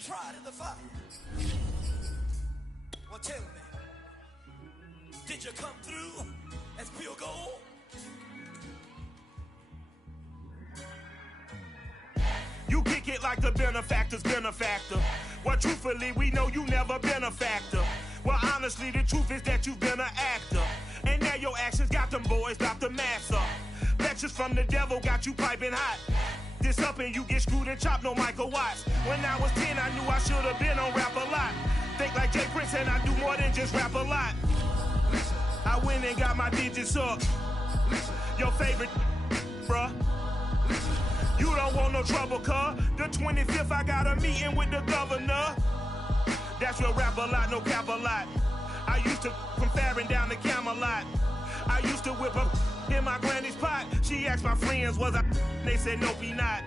tried in the fire. Well, tell me, did you come through as pure gold? You kick it like the benefactor's benefactor. Well, truthfully, we know you never been a factor. Well, honestly, the truth is that you've been an actor. And now your actions got them boys dropped the mask up. Lectures from the devil got you piping hot. This up and you get screwed and chopped, no Michael Watts. When I was 10, I knew I should have been on rap a lot. Think like Jay Prince and I do more than just rap a lot. I went and got my digits up. Your favorite, bruh. You don't want no trouble, cuz. The 25th, I got a meeting with the governor. That's real rap a lot, no cap a lot. I used to from Farron down to Camelot. I used to whip up in my granny's pot. She asked my friends, was I? They said, nope, he not.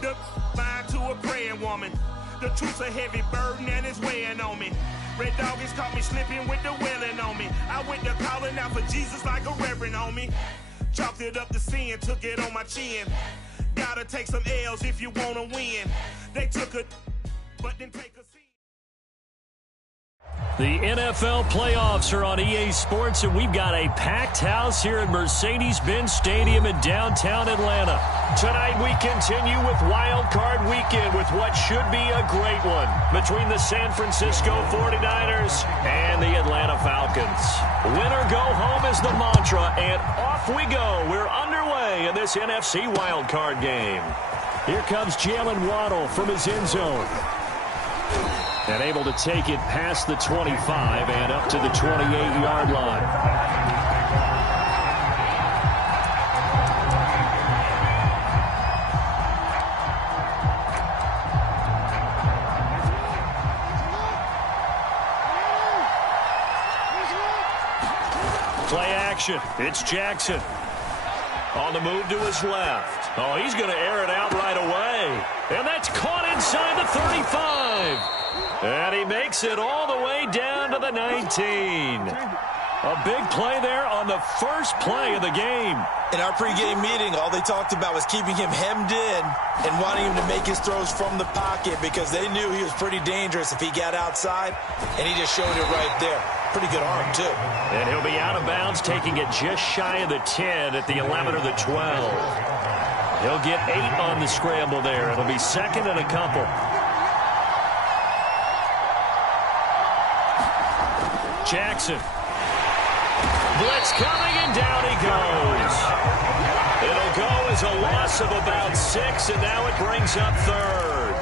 The line to a praying woman. The truth's a heavy burden and it's weighing on me. Red Doggies caught me slipping with the wailing on me. I went to calling out for Jesus like a reverend on me. Chalked it up to sin, took it on my chin. Gotta take some L's if you wanna win. They took a, but then take a seat. The NFL playoffs are on EA Sports, and we've got a packed house here at Mercedes-Benz Stadium in downtown Atlanta. Tonight we continue with Wild Card Weekend with what should be a great one between the San Francisco 49ers and the Atlanta Falcons. Win or go home is the mantra, and off we go. We're underway in this NFC Wild Card game. Here comes Jalen Waddle from his end zone. And able to take it past the 25 and up to the 28-yard line. Play action. It's Jackson. On the move to his left. Oh, he's going to air it out right away. And that's caught inside the 35. And he makes it all the way down to the 19. A big play there on the first play of the game. In our pregame meeting, all they talked about was keeping him hemmed in and wanting him to make his throws from the pocket because they knew he was pretty dangerous if he got outside, and he just showed it right there. Pretty good arm, too. And he'll be out of bounds, taking it just shy of the 10 at the 11 or the 12. He'll get 8 on the scramble there. It'll be second and a couple. Jackson. Blitz coming, and down he goes. It'll go as a loss of about 6, and now it brings up third.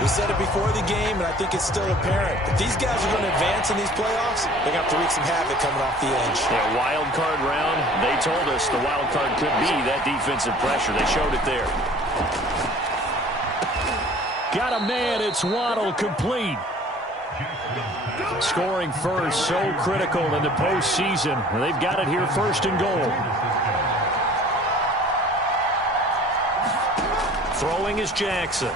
We said it before the game, and I think it's still apparent. If these guys are going to advance in these playoffs, they're going to have to wreak some havoc coming off the edge. Yeah, wild card round, they told us the wild card could be that defensive pressure. They showed it there. Got a man, it's Waddle, complete. Scoring first, so critical in the postseason. They've got it here first and goal. Throwing is Jackson.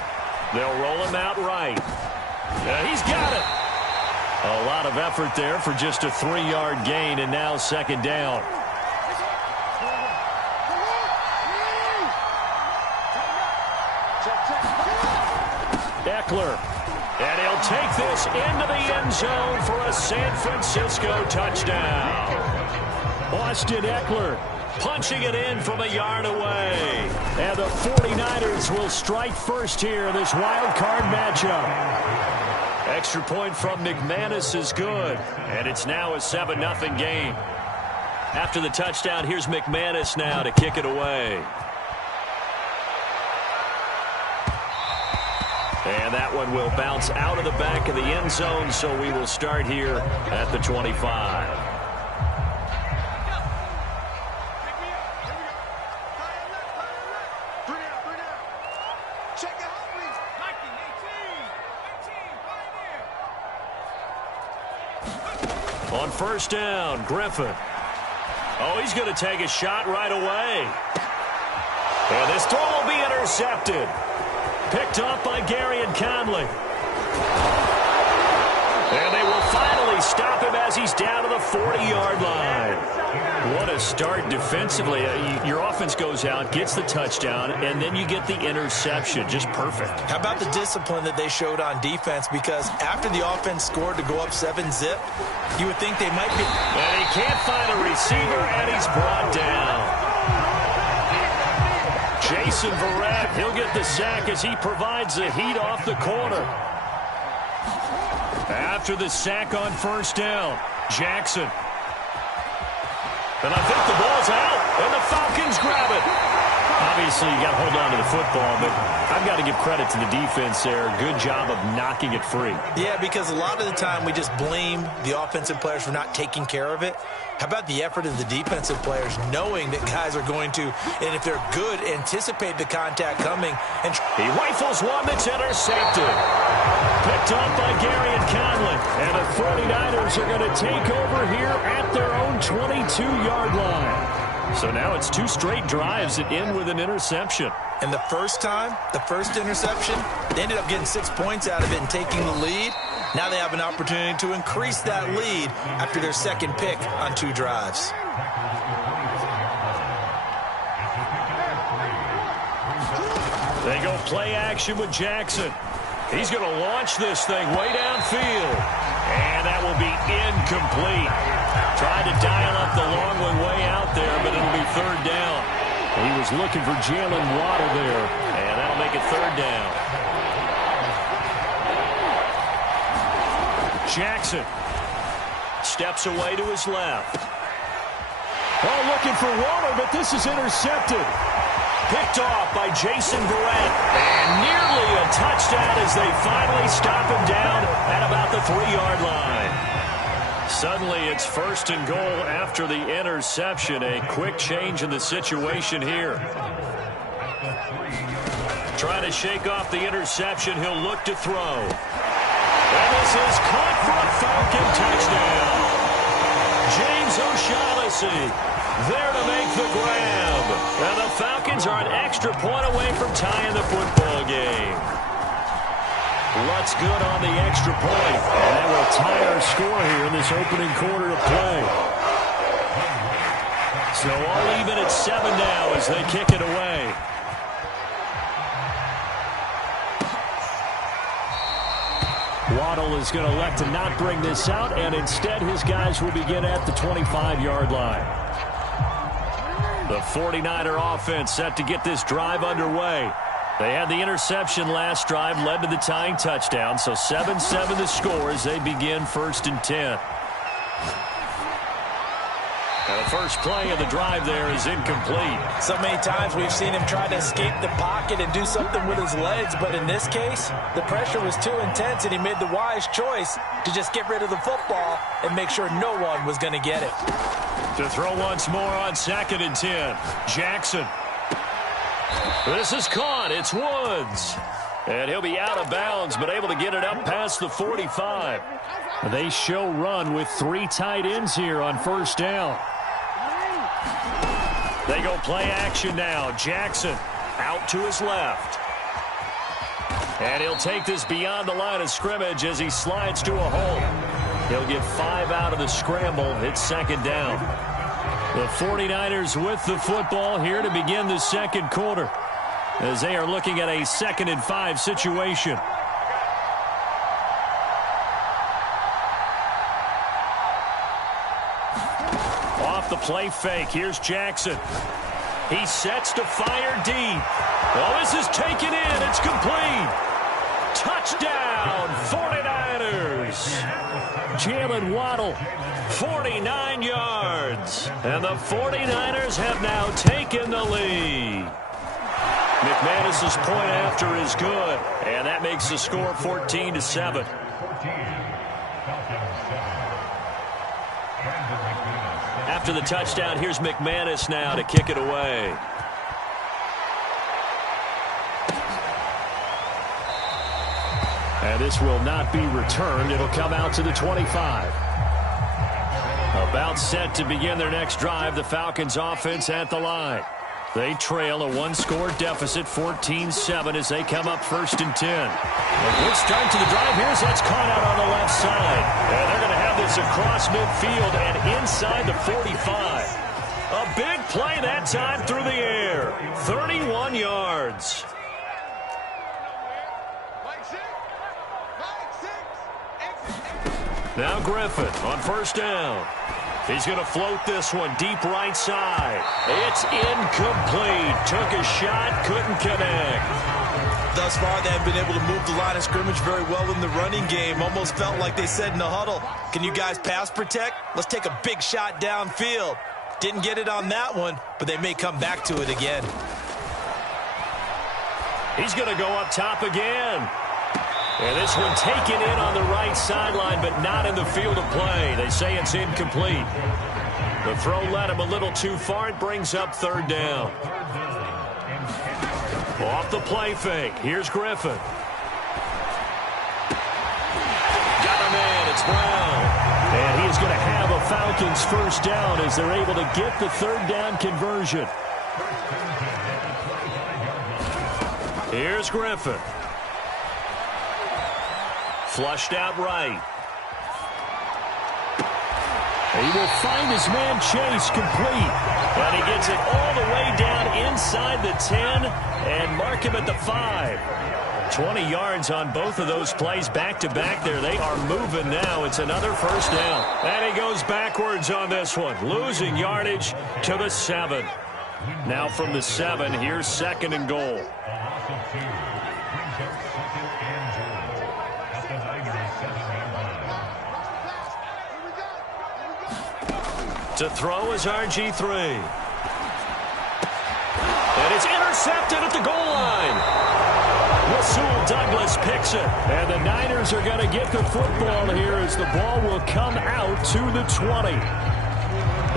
They'll roll him out right. He's got it. A lot of effort there for just a 3-yard gain, and now second down. Eckler. And he'll take this into the end zone for a San Francisco touchdown. Austin Eckler punching it in from a yard away. And the 49ers will strike first here in this wild card matchup. Extra point from McManus is good. And it's now a 7-0 game. After the touchdown, here's McManus now to kick it away. And that one will bounce out of the back of the end zone, so we will start here at the 25. On first down, Griffin. Oh, he's going to take a shot right away. And this throw will be intercepted. Picked up by Gary and Conley. And they will finally they stop him as he's down to the 40-yard line. What a start defensively. Your offense goes out, gets the touchdown, and then you get the interception. Just perfect. How about the discipline that they showed on defense? Because after the offense scored to go up 7-zip, you would think they might be. And he can't find a receiver, and he's brought down. Jason Verrett, he'll get the sack as he provides the heat off the corner. After the sack on first down, Jackson. And I think the ball's out, and the Falcons grab it. Obviously, you got to hold on to the football, but I've got to give credit to the defense there. Good job of knocking it free. Yeah, because a lot of the time we just blame the offensive players for not taking care of it. How about the effort of the defensive players knowing that guys are going to, and if they're good, anticipate the contact coming. And he rifles one that's intercepted. Picked up by Gary and Conlon. And the 49ers are going to take over here at their own 22-yard line. So now it's 2 straight drives that end with an interception. And the first time, the first interception, they ended up getting 6 points out of it and taking the lead. Now they have an opportunity to increase that lead after their second pick on 2 drives. They go play action with Jackson. He's going to launch this thing way downfield. And that will be incomplete. Tried to dial up the long one way out there, but it'll be 3rd down. He was looking for Jalen Waddle there, and that'll make it 3rd down. Jackson steps away to his left. Oh, looking for Waddle, but this is intercepted. Picked off by Jason Verrett. And nearly a touchdown as they finally stop him down at about the 3-yard line. Suddenly it's 1st and goal after the interception. A quick change in the situation here. Trying to shake off the interception. He'll look to throw. And this is caught for a Falcon touchdown. James O'Shaughnessy there to make the grab. And the Falcons are an extra point away from tying the football game. Lutz good on the extra point. And that will tie our score here in this opening quarter of play. So all even at 7 now as they kick it away. Waddle is going to elect to not bring this out, and instead his guys will begin at the 25-yard line. The 49er offense set to get this drive underway. They had the interception last drive, led to the tying touchdown, so 7-7 the score as they begin 1st and 10. And the first play of the drive there is incomplete. So many times we've seen him try to escape the pocket and do something with his legs, but in this case, the pressure was too intense, and he made the wise choice to just get rid of the football and make sure no one was going to get it. To throw once more on 2nd and 10. Jackson. This is caught. It's Woods. And he'll be out of bounds, but able to get it up past the 45. They show run with 3 tight ends here on 1st down. They go play action now. Jackson out to his left. And he'll take this beyond the line of scrimmage as he slides to a hole. He'll get 5 out of the scramble. It's 2nd down. The 49ers with the football here to begin the 2nd quarter as they are looking at a 2nd and 5 situation. Off the play fake. Here's Jackson. He sets to fire deep. Oh, this is taken in. It's complete. Touchdown, 49ers. Jalen Waddle, 49 yards. And the 49ers have now taken the lead. McManus's point after is good. And that makes the score 14-7. After the touchdown, here's McManus now to kick it away. And this will not be returned. It'll come out to the 25. About set to begin their next drive. The Falcons offense at the line. They trail a 1-score deficit, 14-7 as they come up 1st and 10. A good start to the drive here as that's caught out on the left side. And they're going to have this across midfield and inside the 45. A big play that time through the air. 31 yards. Now Griffin on first down. He's going to float this one deep right side. It's incomplete. Took a shot, couldn't connect. Thus far, they have been able to move the line of scrimmage very well in the running game. Almost felt like they said in the huddle, can you guys pass protect? Let's take a big shot downfield. Didn't get it on that one, but they may come back to it again. He's going to go up top again. And this one taken in on the right sideline, but not in the field of play. They say it's incomplete. The throw led him a little too far. It brings up third down. Off the play fake. Here's Griffin. Got a man. It's Brown. And he is going to have a Falcons first down as they're able to get the third down conversion. Here's Griffin. Flushed out right. He will find his man Chase complete. And he gets it all the way down inside the 10 and mark him at the 5. 20 yards on both of those plays back-to-back there. They are moving now. It's another first down. And he goes backwards on this one, losing yardage to the 7. Now from the 7, here's second and goal. To throw is RG3. And it's intercepted at the goal line. Rasul Douglas picks it. And the Niners are going to get the football here as the ball will come out to the 20.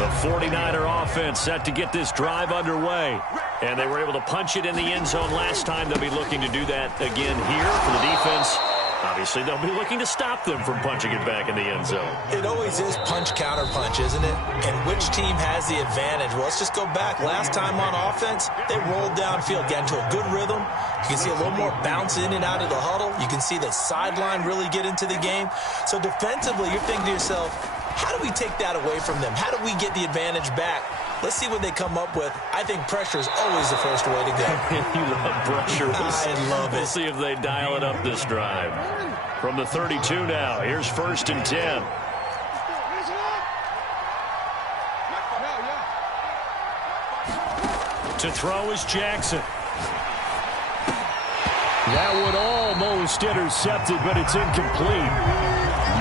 The 49er offense set to get this drive underway. And they were able to punch it in the end zone last time. They'll be looking to do that again here for the defense. Obviously, they'll be looking to stop them from punching it back in the end zone. It always is punch-counter-punch, isn't it? And which team has the advantage? Well, let's just go back. Last time on offense, they rolled downfield, got into a good rhythm. You can see a little more bounce in and out of the huddle. You can see the sideline really get into the game. So defensively, you're thinking to yourself, how do we take that away from them? How do we get the advantage back? Let's see what they come up with. I think pressure is always the first way to go. You love pressure. I love it. We'll see if they dial it up this drive. From the 32 now, here's first and 10. To throw is Jackson. That one almost intercepted, but it's incomplete.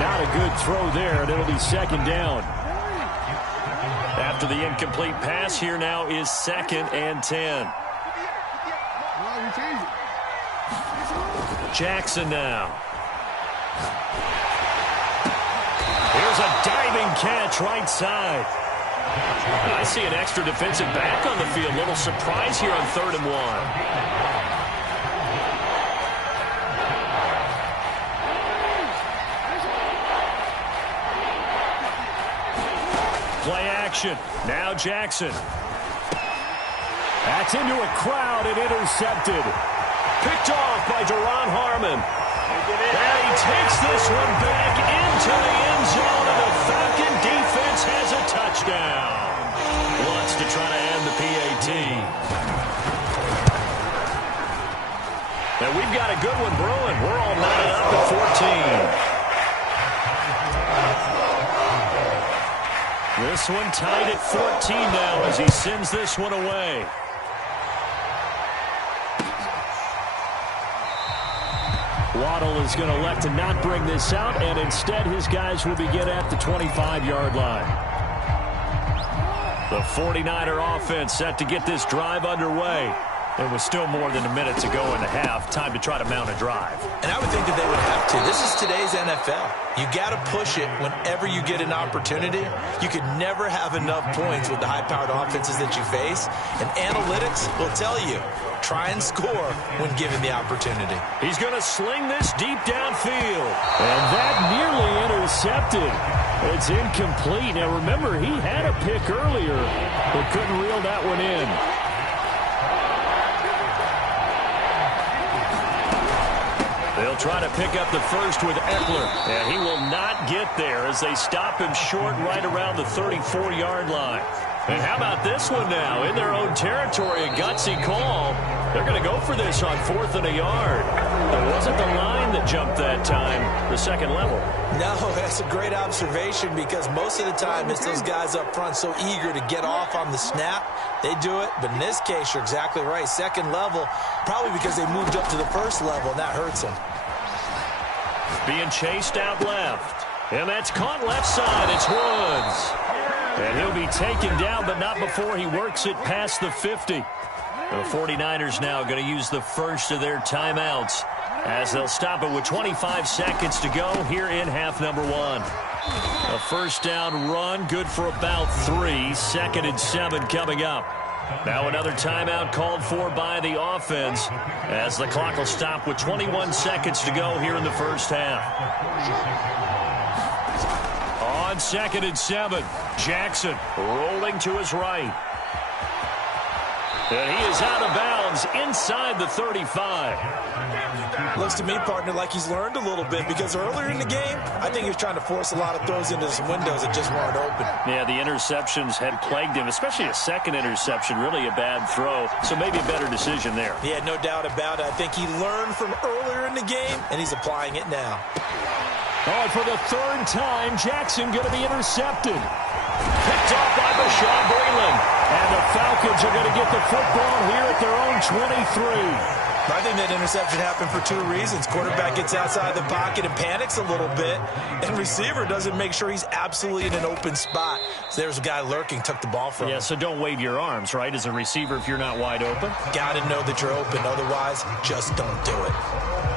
Not a good throw there, and it'll be second down. After the incomplete pass, here now is second and 10. Jackson now. Here's a diving catch right side. I see an extra defensive back on the field. Little surprise here on 3rd and 1. Play action. Now Jackson. That's into a crowd and intercepted. Picked off by Deron Harmon. And he takes this one back into the end zone, and the Falcon defense has a touchdown. Wants to try to end the PAT. And we've got a good one brewing. We're all knotted up at 14. This one tied at 14 now as he sends this one away. Waddle is going to elect to not bring this out, and instead his guys will begin at the 25-yard line. The 49er offense set to get this drive underway. There was still more than a minute to go in the half. Time to try to mount a drive. And I would think that they would have to. This is today's NFL. You got to push it whenever you get an opportunity. You could never have enough points with the high-powered offenses that you face. And analytics will tell you, try and score when given the opportunity. He's going to sling this deep downfield. And that nearly intercepted. It's incomplete. Now, remember, he had a pick earlier, but couldn't reel that one in. They'll try to pick up the first with Eckler. And he will not get there as they stop him short right around the 34-yard line. And how about this one now? In their own territory, a gutsy call. They're going to go for this on 4th and a yard. It wasn't the line that jumped that time, the second level. No, that's a great observation because most of the time it's those guys up front so eager to get off on the snap. They do it, but in this case, you're exactly right. Second level, probably because they moved up to the first level, and that hurts them. Being chased out left. And that's caught left side. It's Woods. And he'll be taken down, but not before he works it past the 50. The 49ers now going to use the first of their timeouts as they'll stop it with 25 seconds to go here in half number 1. A first down run, good for about 3. 2nd and 7 coming up. Now another timeout called for by the offense as the clock will stop with 21 seconds to go here in the first half. On 2nd and 7, Jackson rolling to his right. And he is out of bounds inside the 35. Looks to me, partner, like he's learned a little bit because earlier in the game, I think he was trying to force a lot of throws into some windows that just weren't open. Yeah, the interceptions had plagued him, especially a second interception, really a bad throw. So maybe a better decision there. Yeah, no doubt about it. I think he learned from earlier in the game, and he's applying it now. Oh, and for the 3rd time, Jackson going to be intercepted. Picked off by Bashaud Breeland. And the Falcons are going to get the football here at their own 23. I think that interception happened for 2 reasons. Quarterback gets outside the pocket and panics a little bit, and receiver doesn't make sure he's absolutely in an open spot. So there's a guy lurking, took the ball from him. Yeah, so don't wave your arms, right, as a receiver if you're not wide open. Got to know that you're open. Otherwise, just don't do it.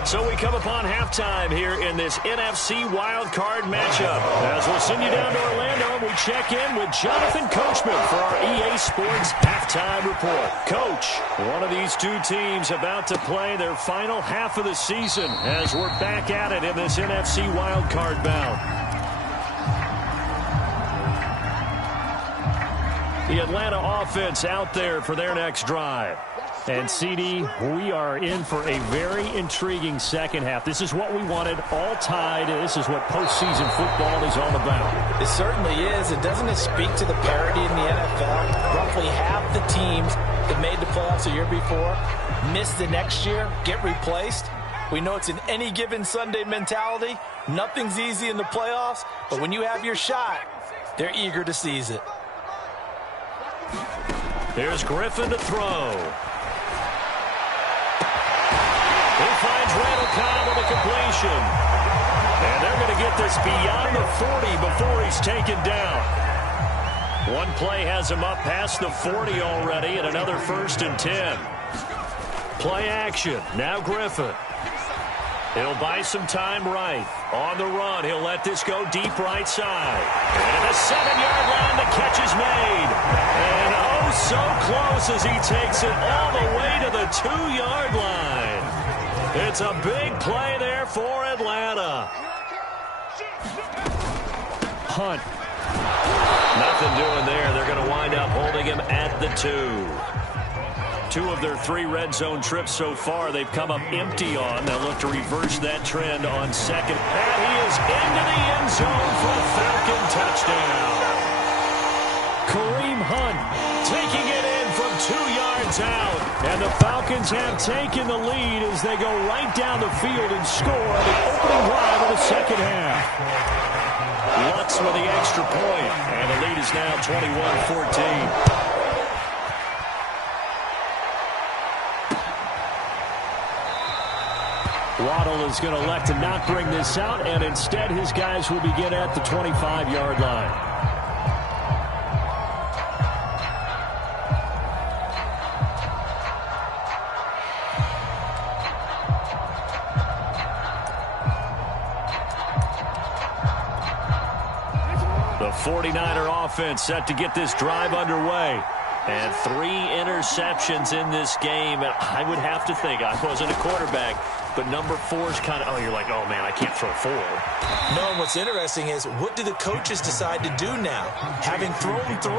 So we come upon halftime here in this NFC wildcard matchup. As we'll send you down to Orlando, and we check in with Jonathan Coachman for our EA Sports halftime report. Coach, one of these two teams about to play their final half of the season as we're back at it in this NFC wildcard bout. The Atlanta offense out there for their next drive. And, CD, we are in for a very intriguing second half. This is what we wanted, all tied. This is what postseason football is all about. It certainly is. And doesn't it speak to the parity in the NFL? Roughly half the teams that made the playoffs the year before miss the next year, get replaced. We know it's an any given Sunday mentality. Nothing's easy in the playoffs, but when you have your shot, they're eager to seize it. Here's Griffin to throw. He finds Randall Cobb with a completion. And they're going to get this beyond the 40 before he's taken down. One play has him up past the 40 already, and another 1st and 10. Play action. Now Griffin. He'll buy some time right. On the run, he'll let this go deep right side. And at the 7-yard line, the catch is made. And oh, so close as he takes it all the way to the 2-yard line. It's a big play there for Atlanta. Hunt. Nothing doing there. They're going to wind up holding him at the 2. 2 of their 3 red zone trips so far, they've come up empty on. They'll look to reverse that trend on 2nd. And he is into the end zone for a Falcon touchdown. Kareem Hunt taking it in from 2 yards out. And the Falcons have taken the lead as they go right down the field and score the opening drive of the second half. Lutz with the extra point, and the lead is now 21-14. Waddle is going to elect to not bring this out, and instead his guys will begin at the 25-yard line. The 49er offense set to get this drive underway. And 3 interceptions in this game. And I would have to think, I wasn't a quarterback, but number 4 is kind of, oh, you're like, oh, man, I can't throw 4. No, and what's interesting is, what do the coaches decide to do now? Having thrown 3,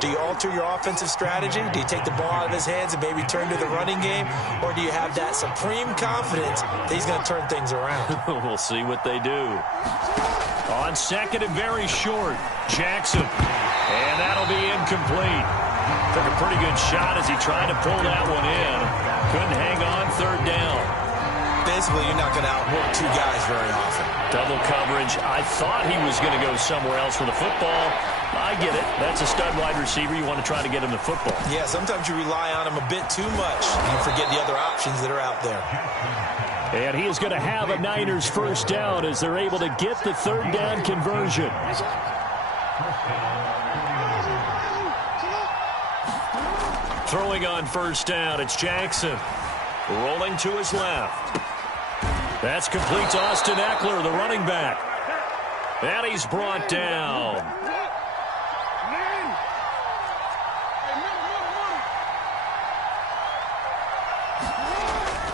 do you alter your offensive strategy? Do you take the ball out of his hands and maybe turn to the running game? Or do you have that supreme confidence that he's going to turn things around? We'll see what they do. On second and very short, Jackson. And that'll be incomplete. Took a pretty good shot as he tried to pull that one in. Couldn't hang on, third down. Basically, you're not going to outwork 2 guys very often. Double coverage. I thought he was going to go somewhere else for the football. I get it. That's a stud wide receiver. You want to try to get him the football. Yeah, sometimes you rely on him a bit too much. You forget the other options that are out there. And he is going to have a Niners first down as they're able to get the third down conversion. Throwing on first down, it's Jackson. Rolling to his left. That's complete to Austin Eckler, the running back. And he's brought down.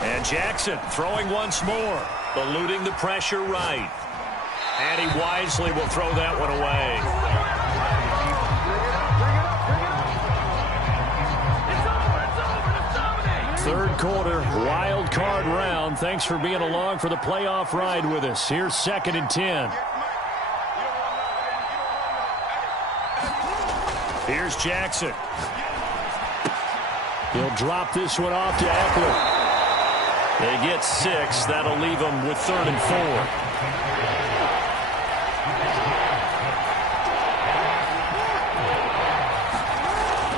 And Jackson throwing once more, eluding the pressure right. And he wisely will throw that one away. Third quarter, wild card round. Thanks for being along for the playoff ride with us. Here's 2nd and 10. Here's Jackson. He'll drop this one off to Eckler. They get 6. That'll leave them with 3rd and 4.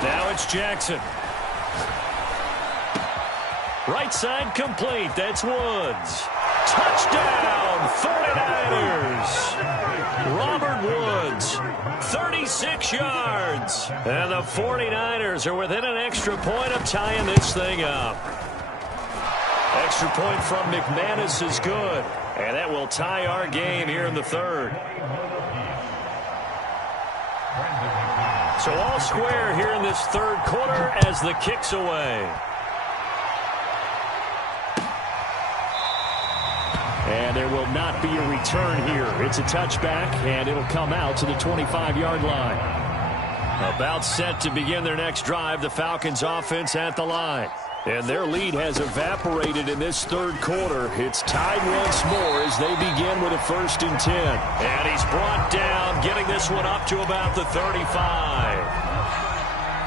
Now it's Jackson. Right side complete. That's Woods. Touchdown, 49ers. Robert Woods, 36 yards. And the 49ers are within an extra point of tying this thing up. Extra point from McManus is good. And that will tie our game here in the 3rd. So all square here in this 3rd quarter as the kick's away. And there will not be a return here. It's a touchback, and it'll come out to the 25-yard line. About set to begin their next drive, the Falcons offense at the line. And their lead has evaporated in this 3rd quarter. It's tied once more as they begin with a 1st and 10. And he's brought down, getting this one up to about the 35.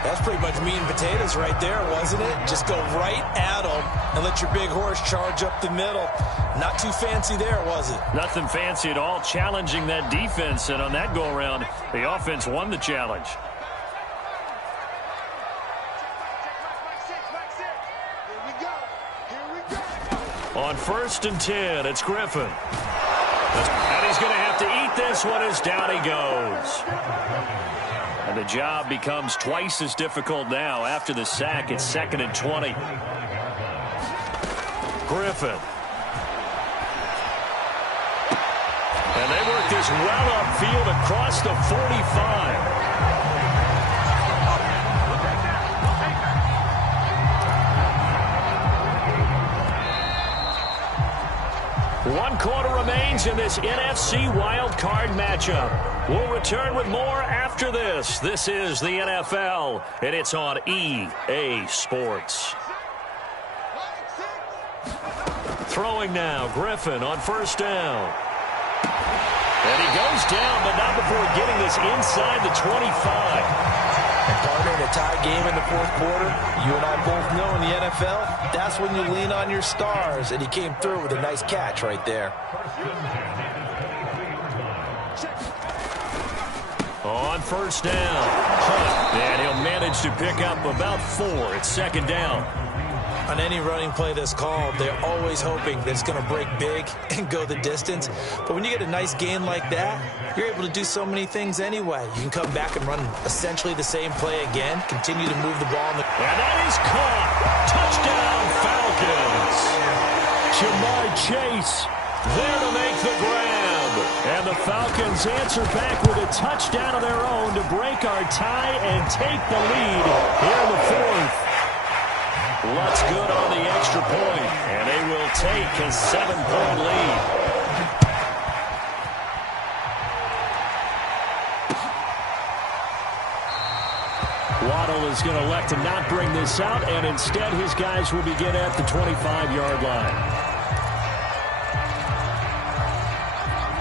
That's pretty much meat and potatoes right there, wasn't it? Just go right at them and let your big horse charge up the middle. Not too fancy there, was it? Nothing fancy at all, challenging that defense. And on that go-around, the offense won the challenge. On 1st and 10, it's Griffin. And he's going to have to eat this one as down he goes. And the job becomes twice as difficult now after the sack. It's 2nd and 20. Griffin. And they work this well upfield across the 45. One quarter remains in this NFC wildcard matchup. We'll return with more after this. This is the NFL, and it's on EA Sports. Throwing now, Griffin on 1st down. And he goes down, but not before getting this inside the 25. And partner, in a tie game in the 4th quarter, you and I both know in the NFL, that's when you lean on your stars, and he came through with a nice catch right there. On 1st down, Hunt, and he'll manage to pick up about 4. It's 2nd down. On any running play that's called, they're always hoping that it's going to break big and go the distance. But when you get a nice gain like that, you're able to do so many things anyway. You can come back and run essentially the same play again, continue to move the ball. And that is caught. Touchdown, Falcons. Jamar Chase there to make the grab. And the Falcons answer back with a touchdown of their own to break our tie and take the lead here in the 4th. Lutz good on the extra point, and they will take a 7-point lead. Waddle is going to elect to not bring this out, and instead his guys will begin at the 25-yard line.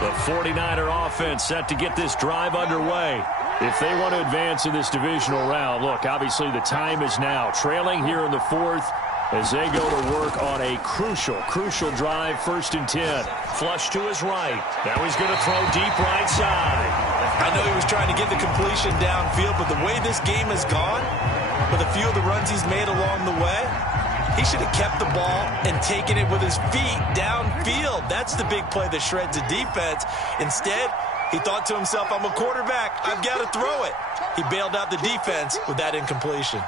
The 49er offense set to get this drive underway. If they want to advance in this divisional round, look, obviously the time is now. Trailing here in the fourth as they go to work on a crucial drive, 1st and 10. Flush to his right. Now he's going to throw deep right side. I know he was trying to get the completion downfield, but the way this game has gone, with a few of the runs he's made along the way, he should have kept the ball and taken it with his feet downfield. That's the big play that shreds the defense. Instead, he thought to himself, I'm a quarterback. I've got to throw it. He bailed out the defense with that incompletion.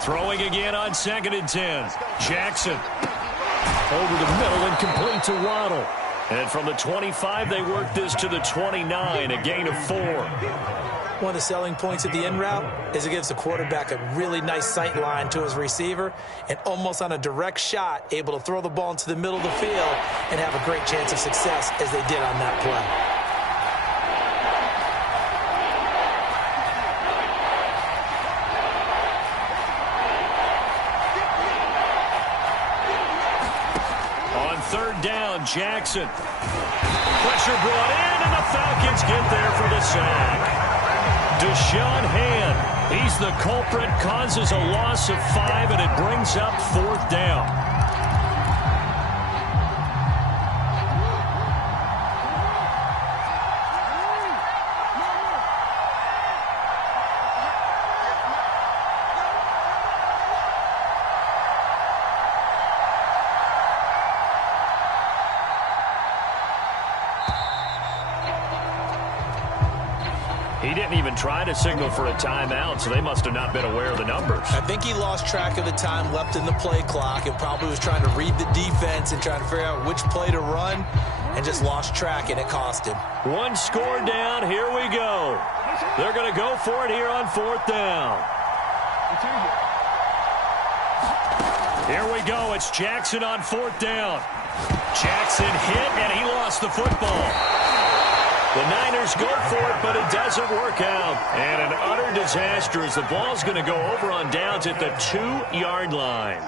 Throwing again on 2nd and 10. Jackson over the middle and complete to Waddle. And from the 25, they work this to the 29, a gain of 4. One of the selling points of the in route is it gives the quarterback a really nice sight line to his receiver and almost on a direct shot able to throw the ball into the middle of the field and have a great chance of success as they did on that play. Jackson. Pressure brought in, and the Falcons get there for the sack. Deshaun Hand, he's the culprit, causes a loss of 5, and it brings up 4th down. He didn't even try to signal for a timeout, so they must have not been aware of the numbers. I think he lost track of the time left in the play clock and probably was trying to read the defense and trying to figure out which play to run and just lost track, and it cost him. 1 score down. Here we go. They're going to go for it here on 4th down. Here we go. It's Jackson on 4th down. Jackson hit, and he lost the football. The Niners go for it, but it doesn't work out. And an utter disaster as the ball's going to go over on downs at the 2-yard line.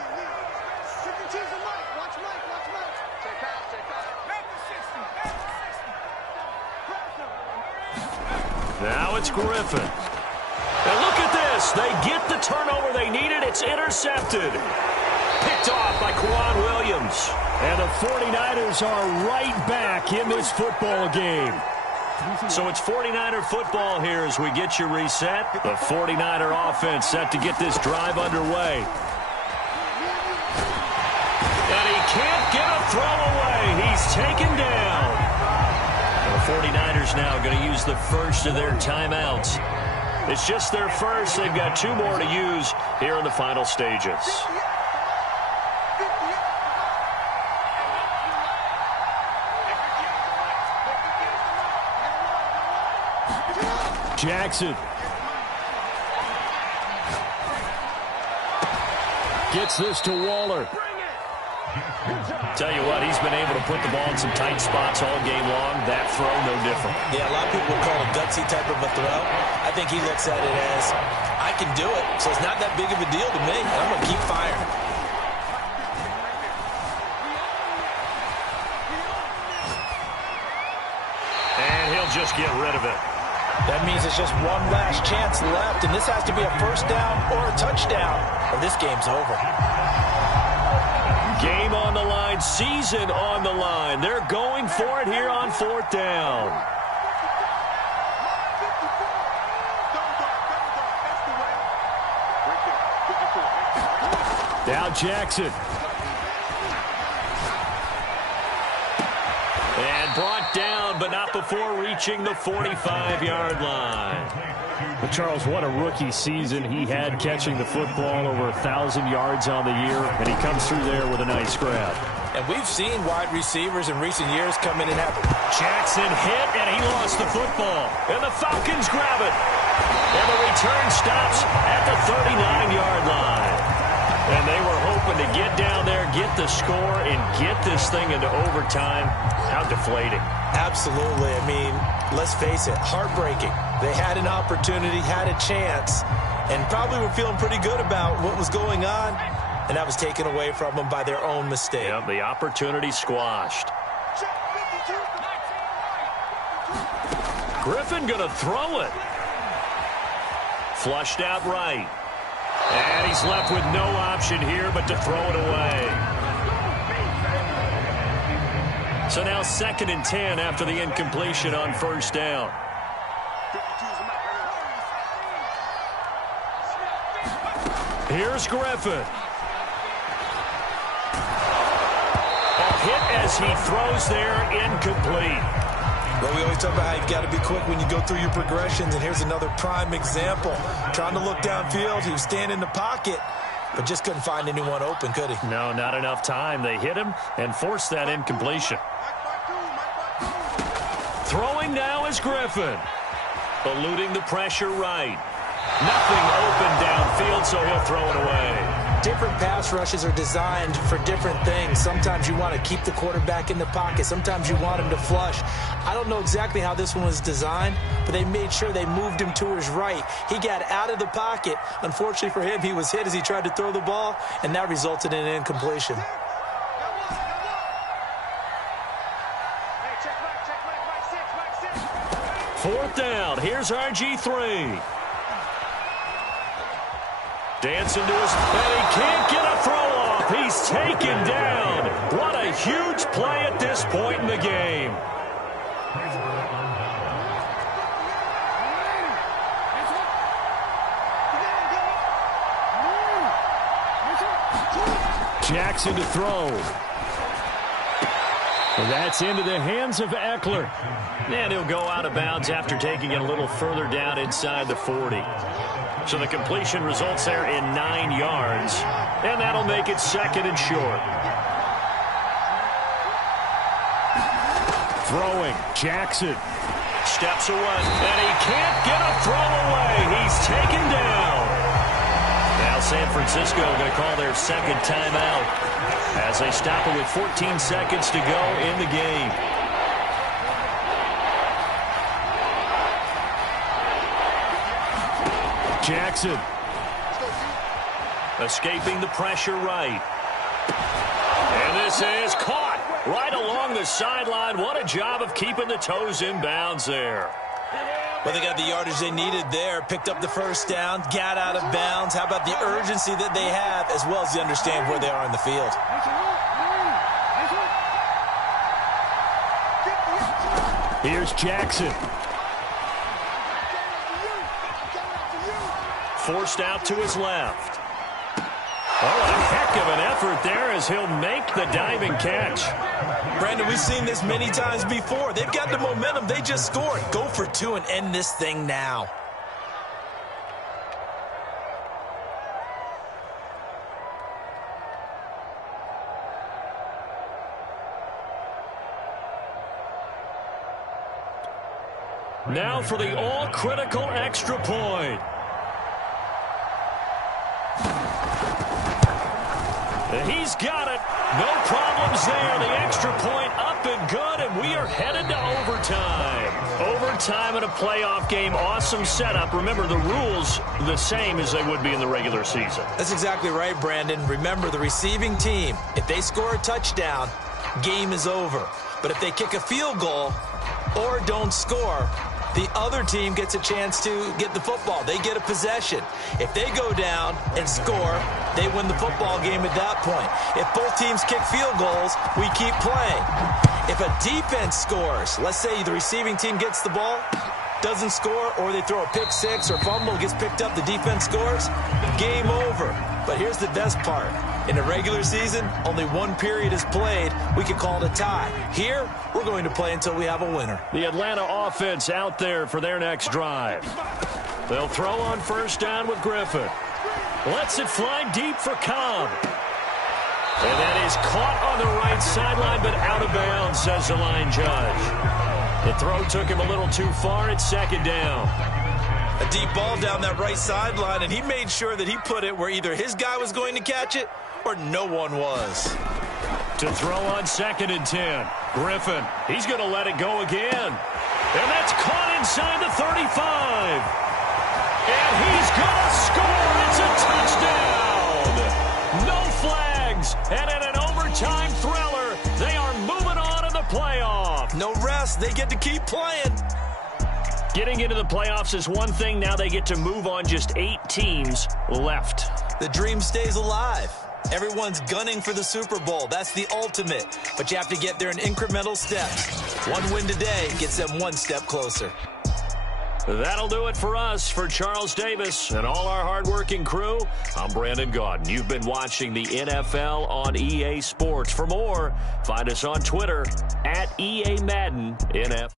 Now it's Griffin. And look at this. They get the turnover they needed. It's intercepted. Picked off by Quan Williams. And the 49ers are right back in this football game. So it's 49er football here as we get you reset. The 49er offense set to get this drive underway. And he can't get a throw away. He's taken down. The 49ers now going to use the first of their timeouts. It's just their first. They've got 2 more to use here in the final stages. Jackson gets this to Waller. Tell you what, he's been able to put the ball in some tight spots all game long. That throw, no different. Yeah, a lot of people would call it a gutsy type of a throw. I think he looks at it as, I can do it, so it's not that big of a deal to me. I'm going to keep firing. And he'll just get rid of it. That means it's just one last chance left, and this has to be a 1st down or a touchdown, or this game's over. Game on the line, season on the line. They're going for it here on 4th down. Now Jackson. And brought down, but not before reaching the 45-yard line. But Charles, what a rookie season he had, catching the football over 1,000 yards on the year, and he comes through there with a nice grab. And we've seen wide receivers in recent years come in and have it. Jackson hit, and he lost the football. And the Falcons grab it. And the return stops at the 39-yard line. And they were hoping to get down there, get the score, and get this thing into overtime. How deflating. Absolutely. I mean, let's face it, heartbreaking. They had an opportunity, had a chance, and probably were feeling pretty good about what was going on, and that was taken away from them by their own mistake. Yeah, the opportunity squashed. Griffin going to throw it. Flushed out right. And he's left with no option here but to throw it away. So now 2nd and 10 after the incompletion on first down. Here's Griffin. A hit as he throws there, incomplete. Well, we always talk about how you've got to be quick when you go through your progressions, and here's another prime example. Trying to look downfield, he was standing in the pocket, but just couldn't find anyone open, could he? No, not enough time. They hit him and forced that incompletion. Throwing now is Griffin. Eluding the pressure right. Nothing open downfield, so he'll throw it away. Different pass rushes are designed for different things. Sometimes you want to keep the quarterback in the pocket. Sometimes you want him to flush. I don't know exactly how this one was designed, but they made sure they moved him to his right. He got out of the pocket. Unfortunately for him, he was hit as he tried to throw the ball, and that resulted in an incompletion. Fourth down. Here's RG3. Dancing to his, and he can't get a throw off. He's taken down. What a huge play at this point in the game. Jackson to throw. Well, that's into the hands of Eckler. And he'll go out of bounds after taking it a little further down inside the 40. So the completion results there in 9 yards. And that'll make it 2nd and short. Throwing. Jackson. Steps away. And he can't get a throw away. He's taken down. Now San Francisco going to call their 2nd timeout as they stop it with 14 seconds to go in the game. Jackson. Escaping the pressure right. And this is caught right along the sideline. What a job of keeping the toes in bounds there. Well, they got the yardage they needed there, picked up the first down, got out of bounds. How about the urgency that they have, as well as they understand where they are in the field? Here's Jackson. Forced out to his left. Oh, a heck of an effort there as he'll make the diving catch. Brandon, we've seen this many times before. They've got the momentum. They just scored. Go for 2 and end this thing now. Now for the all-critical extra point. He's got it. No problems there. The extra point up and good, and we are headed to overtime. Overtime in a playoff game. Awesome setup. Remember, the rules the same as they would be in the regular season. That's exactly right, Brandon. Remember, the receiving team, if they score a touchdown, game is over. But if they kick a field goal or don't score, the other team gets a chance to get the football. They get a possession. If they go down and score, they win the football game at that point. If both teams kick field goals, we keep playing. If a defense scores, let's say the receiving team gets the ball, doesn't score, or they throw a pick six or fumble, gets picked up, the defense scores, game over. But here's the best part. In the regular season, only one period is played. We could call it a tie. Here, we're going to play until we have a winner. The Atlanta offense out there for their next drive. They'll throw on first down with Griffin. Lets it fly deep for Cobb. And that is caught on the right sideline, but out of bounds, says the line judge. The throw took him a little too far. It's 2nd down. A deep ball down that right sideline, and he made sure that he put it where either his guy was going to catch it or no one was. To throw on 2nd and 10. Griffin, he's going to let it go again. And that's caught inside the 35. And he's going to score. It's a touchdown. No flags. And in an overtime thriller, they are moving on in the playoff. No rest. They get to keep playing. Getting into the playoffs is one thing. Now they get to move on. Just 8 teams left. The dream stays alive. Everyone's gunning for the Super Bowl. That's the ultimate. But you have to get there in incremental steps. One win today gets them one step closer. That'll do it for us. For Charles Davis and all our hardworking crew, I'm Brandon Gaudin. You've been watching the NFL on EA Sports. For more, find us on Twitter @EA Madden NFL.